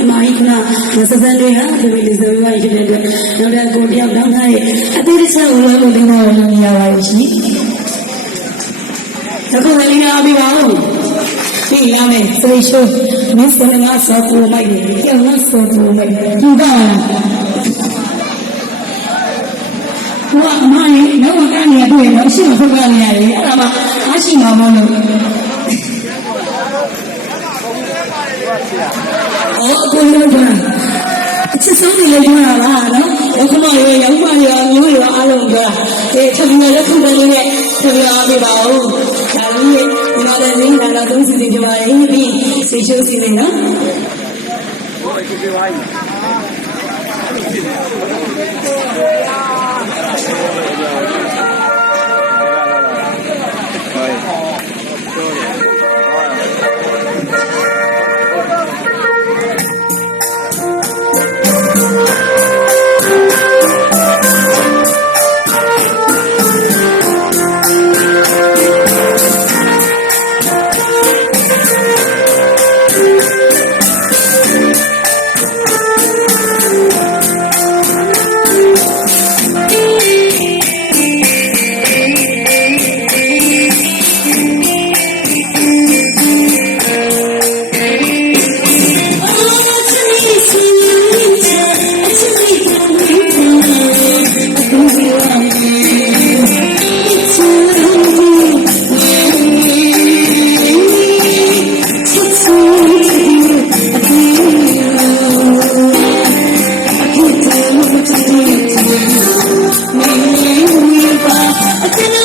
အမကြီးကစစံတွေဟာဒီလိုဆိုရရှိတဲ့အတွက်နောက်တဲ့ကိုတယောက်တောင်းထားရဲ့အသေးတစ်ချက်ဦးလို့တင်တော့လို့ရပါရဲ့ရှင်အခုလည်းအားပေးပါဦးဒီရမယ်စရိချိုးမင်းစနေငါစောကိုမိုက်တယ်ကျောင်းငါစောကိုမိုက်ဒီက我妈呢？那我干年对，我幸福干年的，那么俺幸福吗？哦，过年了，这手里也用了喏，我看到有嘛有阿龙个，哎，特别那看到那个特别阿贝包，家里你妈的人来了，东西的就嘛，一边谁休息的呢？我这边玩。